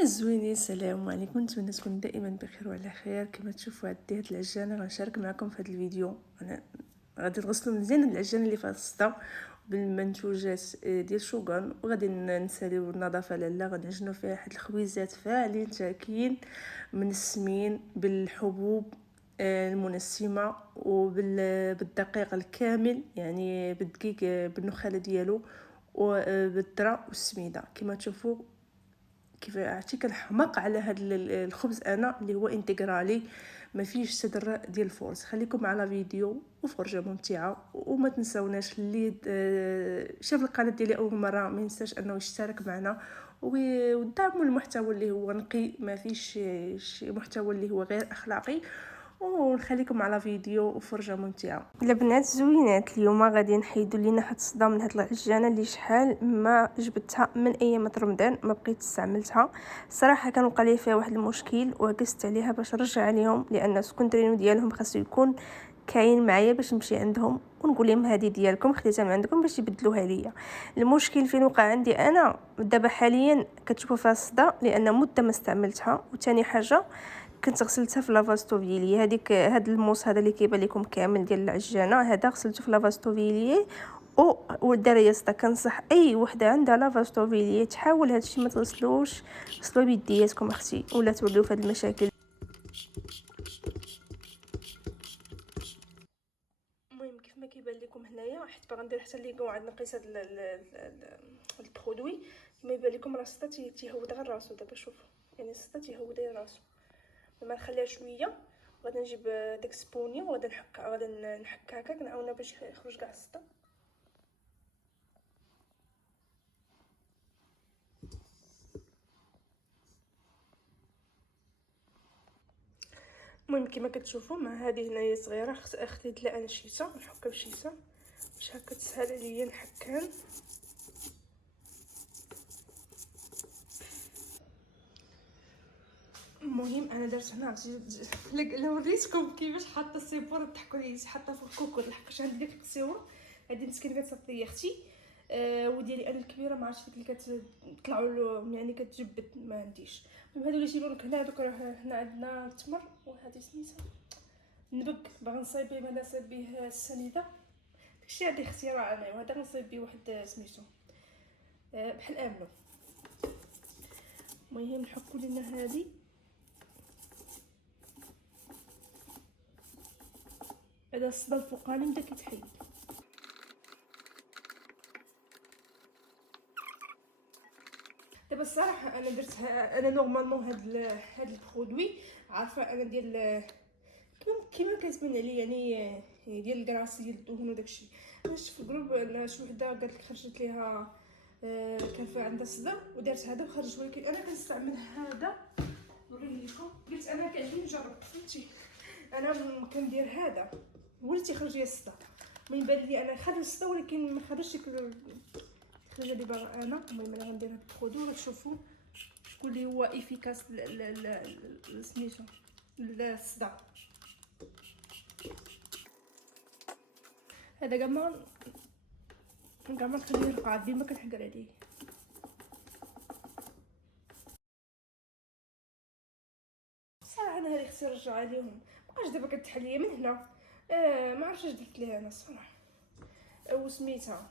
يا زوينين، السلام عليكم. نتمنى تكونوا دائما بخير وعلى خير. كما تشوفوا هاد العجانه غنشارك معكم في هذا الفيديو. انا غادي نغسلوا مزيان هاد العجانه اللي فيها الصدى بالمنتوجات ديال شوغان، وغادي نساليو النظافه لاله. غادي نعجنوا فيها واحد الخبيزات فاعلين تاكين منسمين بالحبوب المنسمه وبالدقيق الكامل، يعني بالدقيق بالنخاله ديالو وبالذره والسميده. كما تشوفوا كيف عرفتي كنحماق على هذا الخبز انا اللي هو انتغرالي ما فيش تدرع ديال الفرز. خليكم على فيديو وفرجه ممتعه، وما تنساوناش اللي شاف القناه ديالي اول مره ما ينساش انه يشترك معنا ودعموا المحتوى اللي هو نقي، ما فيش شي محتوى اللي هو غير اخلاقي. ونخليكم على فيديو وفرجه ممتعه. البنات زوينات، اليوم غادي نحيدوا لينا هاد الصدى من هاد العجانه اللي شحال ما جبتها من ايام رمضان ما بقيت استعملتها. صراحه كان وقع لي فيها واحد المشكل وعكست عليها باش نرجع عليهم، لان السكونترينو ديالهم خاصو يكون كاين معايا باش نمشي عندهم ونقول لهم هذه ديالكم خديتها من عندكم باش يبدلوها ليا. المشكل فين وقع عندي انا دابا حاليا كتشوفوا فيها الصدى لان مده ما استعملتها، وثاني حاجه كنت غسلتها في لافاستوفيلي. هاد الموس هذا اللي كيبان لكم كامل ديال العجانه هذا غسلته في لافاستوفيلي. والدراري صدا كنصح اي وحده عندها لافاستوفيلي تحاول هادشي ما تغسلوش، غسلوا بيدياتكم اختي ولا تولوا في هاد المشاكل. المهم كيف ما كيبان لكم هنايا، حيت باغا ندير حتى لي قاعد نقيس هاد البرودوي. كما يبان لكم راه الصدا تيهود غير راسو. دابا شوفوا يعني الصدا تيهود غير راسو. لما نخليها شويه غادي نجيب داك سبوني وغادي نحك هكاك نعاونها باش يخرج كاع الصدى. المهم كما كتشوفوا مع هذه هنايا صغيره خديت لها انا شيشه نحكها بشيشه باش هكا تسهل عليا نحكان. المهم انا درت هنا عرفتي لو وريتكم كيفاش حاطه السيبور تضحكوا لي، حاطه فوق الكوكو لحقاش عندي ديك القسيوه هذه مسكينه كتصفي اختي. وديالي انا الكبيره ما عرفتش ديك اللي كتطلعوا له يعني كتجبد ما عنديش. المهم هادو اللي جيبوا لك هنا دوك هنا عندنا التمر وهذه سميتها نبك باغا نصايب به هذا صايب به السنيده داكشي عندي اختراع انا، وهذا غنصايب به واحد سميتو بحال املو. المهم نحكوا لنا هذه هذا الصدى الفوقاني بدا كيتحيد. دابا الصراحه انا درتها انا نورمالمون هاد البرودوي عارفه انا ديال كيما كتبان عليا يعني ديال الكراسي ديال الدهون وداكشي. انا شفت في الجروب انا شي وحده قالت لك خرجت ليها كان فيها عندها صدى ودارت هذا وخرج، ولكن انا كنستعمل هذا. نوريه لكم قلت انا كنجي نجرب فهمتي. انا كندير هذا وليت يخرج لي الصدى. من بان لي انا خرج الصدى ولكن ما خرجش ديك الخرجه اللي باغا انا. المهم انا غندير هاد البرودوي غتشوفوا شكون اللي هو افيكاس سميتو الصدى. هذا كاع ما نخليه يرقع ديما كنحقر عليه. صراحه انا هذه خصني نرجعها ليهم مابقاش دابا كتحل من هنا. ما عرفتش اش درت ليها انا الصراحه وسميتها.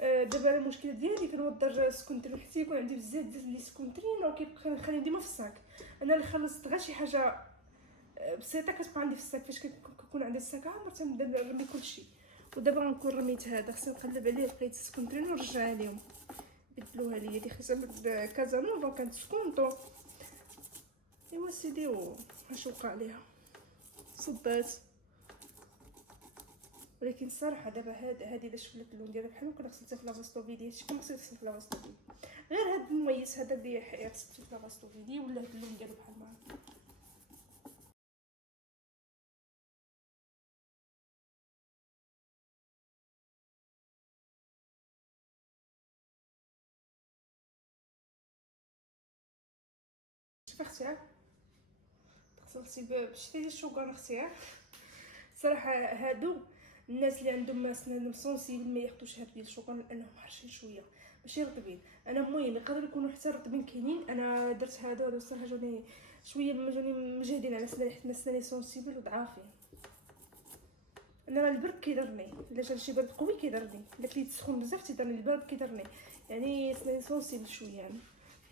دابا انا المشكله ديالي كنوضر سكونترين حتى يكون عندي بزاف ديال لي سكونترين وكيبقى نخليهم ديما في الصاك. انا اللي خلصت غير شي حاجه بسيطه كتبقى عندي في الصاك. فاش كيكون عندي الصاك عامر تنبدا نرمي كلشي. ودابا غنكون رميت هذا خصني نقلب عليه لقيت السكونترين ونرجعها لهم بدلوها ليا. دي خدمه كازانوفا كانت سكونطو ايوا سيدي واش وقع ليها صدات. ولكن الصراحه دابا هذه الا شفت اللون ديالها بحال كون غسلتها في لافاستوفيلي هادشي كون غسلتها في لافاستوفيلي غير هاد المميز هذا اللي غسلته في لافاستوفيلي ولا هاد اللون ديالو بحال ما شوف اختي غسلتي بشتي ديال الشوكولا اختي. صراحه هادو الناس اللي عندهم اسنانهم سونسيبل ما ياخذوش هاد ديال الشوكولا لانهم حرشين شويه. ماشي رطبين. انا المهم يقدر يكونوا حتى رطبين كاينين. انا درت هادو الصراحه جوني شويه مجهدين على سناني، حيت سناني سونسيبل وضعافين. انا البرد كيضرني، الا جا شي برد قوي كيضرني، الا كليت سخون بزاف تيضرني، البرد كيضرني، يعني سناني سونسيبل شويه يعني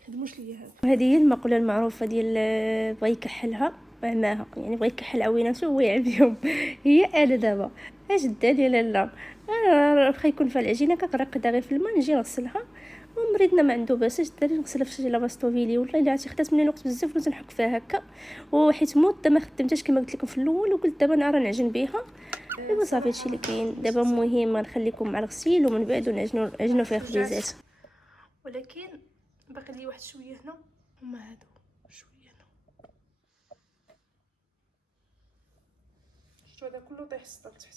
خدموش ليا هذا. وهذه هي المقوله المعروفه ديال بغا يكحلها عماها، يعني بغا يكحل عويناتو ويلعب بهم. هي انا دابا اش دالي لالا، انا واخا يكون فيها العجينه كنغرق داغي في الماء، نجي نغسلها ومريضنا ما عنده باس اش داري نغسلها في شي لافاستوفيلي، ولا الا عرفتي خدات مني الوقت بزاف ولات نحك فيها هكا، وحيت مده ما خدمتهاش كما قلت لكم في الاول، وقلت دابا نعرف نعجن بها. ايوا صافي هادشي اللي كاين دابا. المهم غنخليكم مع الغسيل ومن بعد نعجنوا فيها خبيزات. ولكن باقي لي واحد شويه هنا، هما هادو شويه هنا، شفتوا هذا كله طيح السطر تحت.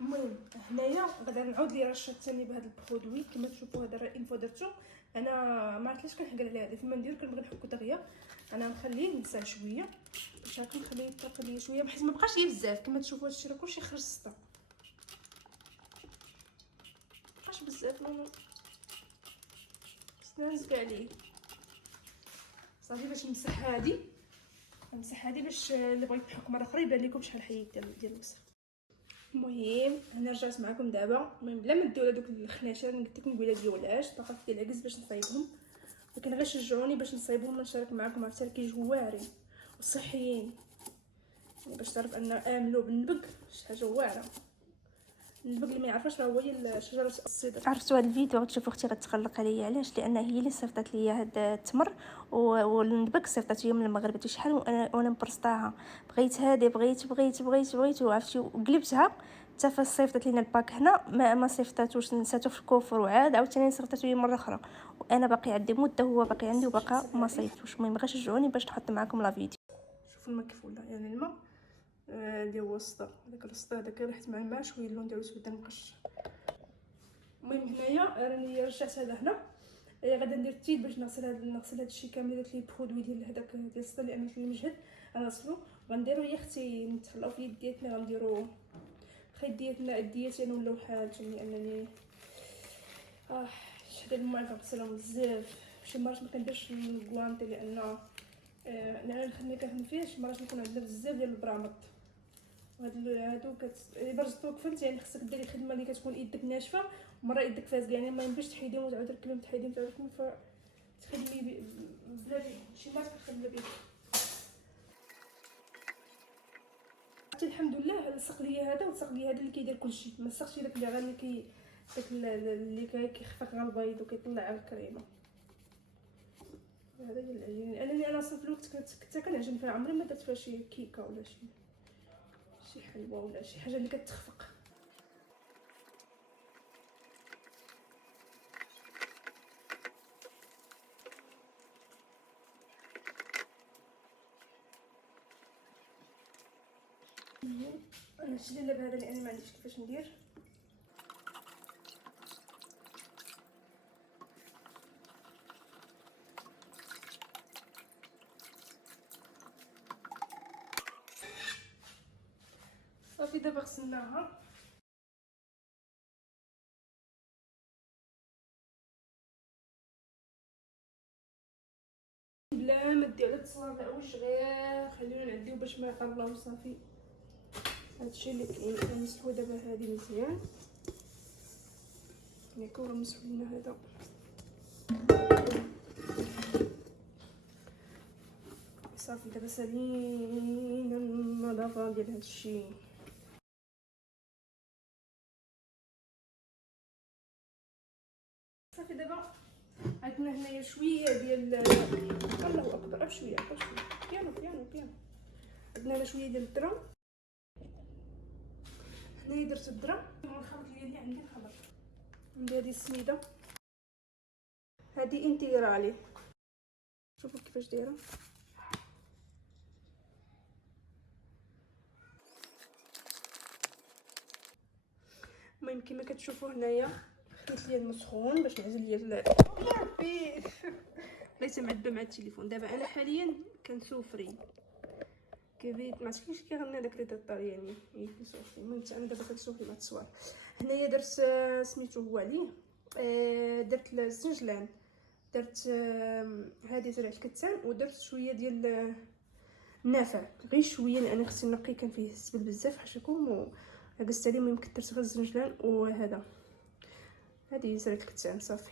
المهم هنايا غادي نعاود لي رشه ثاني بهذا البرودوي كما تشوفوا. هذا انفو درتو انا ما عرفتش كنحكر على هذا فيما ندير، كنبغي نحكو دغيا. انا نخليه ينسى شويه باش هكا نخليه يطلق لي شويه بحيث ما بقاش بزاف. كما تشوفوا هادشي راه كلشي خرج السطر، مابقاش بزاف لا سنانز كاع ليه. صافي باش نمسح هادي، نمسح هادي باش اللي بغيت نحك مره اخرى يبان لكم شحال حيد ديال الوسخ. المهم انا رجعت معكم دابا. المهم بلا ما نديو هذوك الخناشر اللي قلت لكم نقولها ديولاش طاقه ديال العكز باش نصايبهم، ولكن غير شجعوني باش نصايبهم ونشارك معكم. عرفتي كيجيو واعرين وصحيين، يعني باش تعرف ان امنوا بالنبق شي حاجه واعره. النبق اللي ما يعرفش راه هو هي شجره الصيد. عرفتوا هذا الفيديو غتشوفوا اختي غتقلق عليا علاش، لان هي اللي صيفطت لي هذا التمر والنبق صيفطته هي من المغرب حتى شحال، وانا مبرسطاها بغيت هذه بغيت وعرفتي وقلبتها حتى فاش صيفطت لينا الباك هنا ما صيفطاتوش، نساتو في الكوفر وعاد عاوتاني صيفطاتو لي مره اخرى، وانا باقي عندي مده هو باقي عندي وباقا ما صيفطوش. المهم غير شجعوني باش نحط معكم لا فيديو. شوفوا الماء كيف ولا، يعني الماء اللي هو الصدر هذاك الصدر هذاك ريحه مع الماء شويه اللون ديالو سود مقش. المهم هنايا راني رجعت هذا هنا. غادا ندير التيد باش نغسل هذا الشيء كامل. درت ليه برودوي ديال هذاك ديال الصدر اللي عملت ليه مجهد غنغسلو. غنديرو يا اختي نتهلاو في يدياتنا، غنديرو خيط دياتنا ولاو حالتهم، لانني شحال من مره كنغسلهم بزاف. شي مرات ما كنديرش الكوانتي لان انا الخدمه كنخدم فيها شي مرات يكون عندنا بزاف ديال البرامط. هادو برزطو كفلت، يعني خصك ديري خدمه اللي كتكون يدك ناشفه ومره يدك فاسده، يعني ما يمكنش تحيديهم وتعاودي تركبيهم تحيديهم فتخدمي بلا بيد. شي مرات كنخدم بلا بيد. حتى الحمد لله لصق ليا هذا ولصق ليا هذا اللي كيدير كلشي، ما لصقش داك اللي غير اللي داك اللي كيخفق غير البيض وكيطلع الكريمه. هذا هي العجين. انا صافي الوقت كنت كنعجن فيها، عمري ما درت فيها شي كيكه ولا شي حلوه ولا شي حاجه اللي كتخفق. انا شديت دابا هذا لان ما عنديش كيفاش ندير. صافي دابا غسلناها. بلا ما دير على التصابع واش غير خلينا نعديو باش ما يقرلاو. صافي هادشي اللي كاين. كنمسحو دابا هادي مزيان، ياك ورا مسحو لينا هذا. صافي دابا سالينا النظافه ديال هادشي. صافي دابا عندنا هنايا شويه ديال الله اكبر بشويه بيانو عندنا هنا شويه ديال الدرهم. هنايا درت الدرهم ونخلط اللي عندي نخلط. عندي هذه السميده هذه انتيغرالي، شوفوا كيفاش دايره. المهم كما كتشوفوا هنايا خديت ليا المسخون باش نعزل ليا يا ربي ليس معدبه مع التليفون. دابا انا حاليا كنسوفري كبيت ما عرفتش كيغني داك لي طالياني كنسوفري. المهم انا دابا كنسوفري مع التصوير. هنايا درت سميتو هو عليه درت الزنجلان، درت هذه زرع الكتان، ودرت شويه ديال النافع، غير شويه لان خصني نقي، كان فيه الزبل بزاف حاشاكم وعكست عليه. المهم كثرت غير الزنجلان وهذا، هذه زرع الكتان صافي.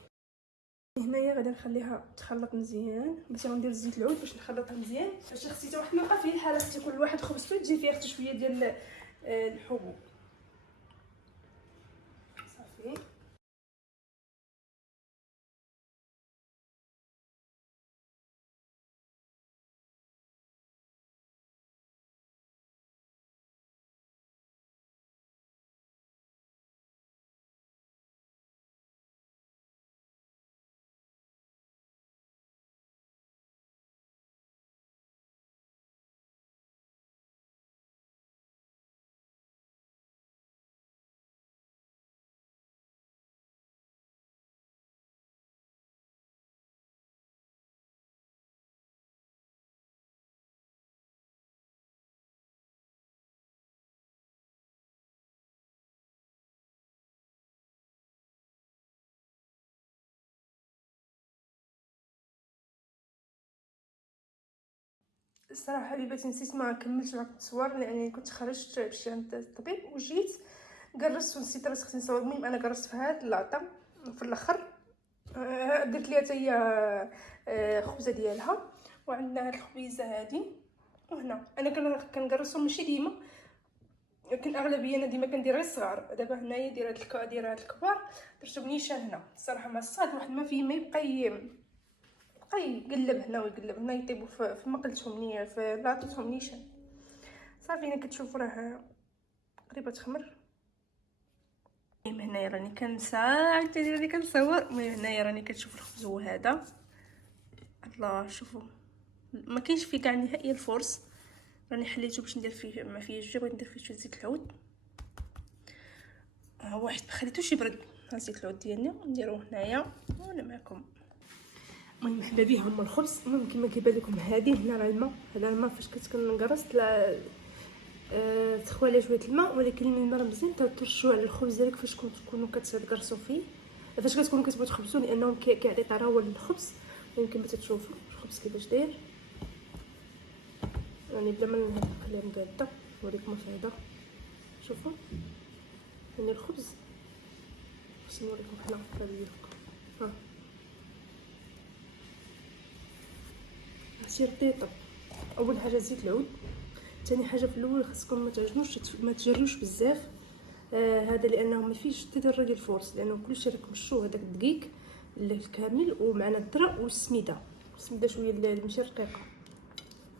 هنايا غادي نخليها تخلط مزيان، بس غندير زيت العود باش نخلطها مزيان. باش خصني حتى واحد الملقه في الحاله خص كل واحد خبزته تجي فيها حتى شويه ديال الحبوب صافي. الصراحه حبيباتي نسيت ما كملتش معكم التصوير، لاني كنت خرجت باش عند الطبيب وجيت قرصت ونسيت راسي خصني نصور. المهم انا قرصت في هاد اللاطه في الاخر، درت ليها حتى هي خبزه ديالها. وعندنا هاد الخبيزه هادي، وهنا انا كنقرصهم ماشي ديما، لكن اغلبيه انا ديما كندير غير الصغار. دابا هنايا دايره هاد الكبار درتهم نيشان هنا. الصراحه مع الصاد واحد ما فيه ما يبقى يقلب هنا ويقلب هنا، يطيبوا في مقلتهم في لاطتهم نيشان صافي. انا كتشوفوا راه قريبه تخمر. المهم هنايا راني كنساعد راني كنصور. المهم هنايا راني كتشوفوا الخبز هو هذا. الله شوفوا ما كاينش فيه كاع نهائيا الفرص. راني حليته باش ندير فيه ما فيه الجو، بغيت ندير فيه شويه زيت العود. ها واحد ما خليتوش يبرد. ها زيت العود ديالنا نديروه هنايا وانا معكم. المهم حبابي هما الخبز. المهم كما كيبان لكم هذه هنا راه الماء، هذا الماء فاش كنقرص تخوى عليه شويه الماء، ولكن الماء راه مزيان ترشوه على الخبز ديالك فاش كنتو كتقرصوا فيه، فاش كتكونوا كتبغوا تخبزوا، لانه كيعطي طراوه للخبز. يمكن باش تشوفوا الخبز كيفاش داير، يعني بلا ما نخليها مقاده نوريكم الفائده. شوفوا يعني الخبز باش نوريكم حنا ديالكم. ها سير طيطب. اول حاجه زيت العود، ثاني حاجه في الاول خصكم ما تجروش بزاف. هذا لانه ما فيش حتى ذره ديال الفرص، لانه كلشي راكم شو هذاك الدقيق الكامل ومعنا الذره والسميده شويه ماشي رقيقه.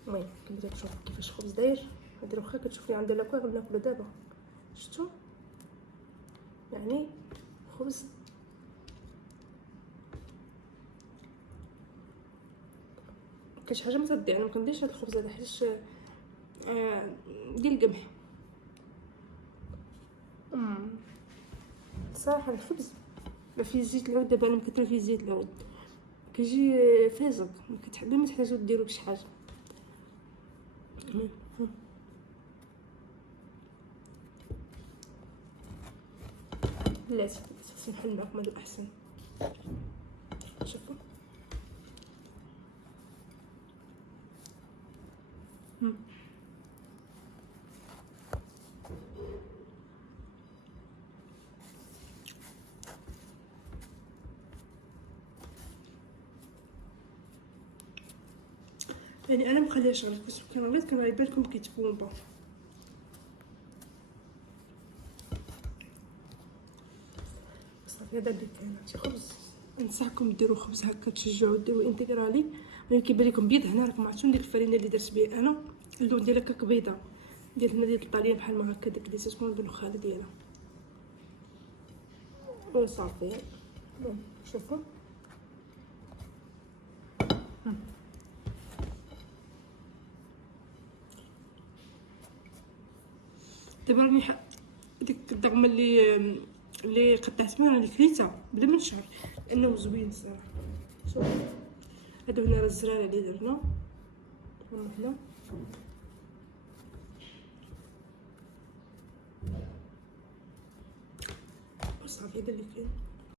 المهم كما كتشوفوا كيفاش الخبز داير. هادي واخا كتشوفي عندها لاكوغ بناكلو دابا، شفتوا يعني خبز كاش حاجه ما تدي. انا ما كنديرش هاد الخبز هذا حيت ديال القمح. صراحه الخبز ما فيه زيت العود. دابا انا مكثره فيه زيت العود كيجي فازق، ما تحتاجوا ديروا شي حاجه. بلاتي نحل معكم هذا احسن. شوفوا يعني انا مخليه شغل بس كنغيب لكم كيتبومبا. صافي هذا اللي كاين شي خبز. ننصحكم ديروا خبز هكا، تشجعوا ديروا انتغرالي. ملي كيبان لكم بيض هنا راكم عرفتوا ديك الفرينه اللي درت بها انا، اللون ديالها كاك بيضه ديال هنا ديال الطاليان بحال ما هكا، داك اللي تكون بالنخاله ديالها وصافي. شوفوا دابا راني ديك الدغمه اللي قطعت منها راني كليتها بلا ما نشعر لانه زوين الصراحه. شوف هادو هنا راه الزراره اللي درنا هنا وصافي هذا اللي كاين.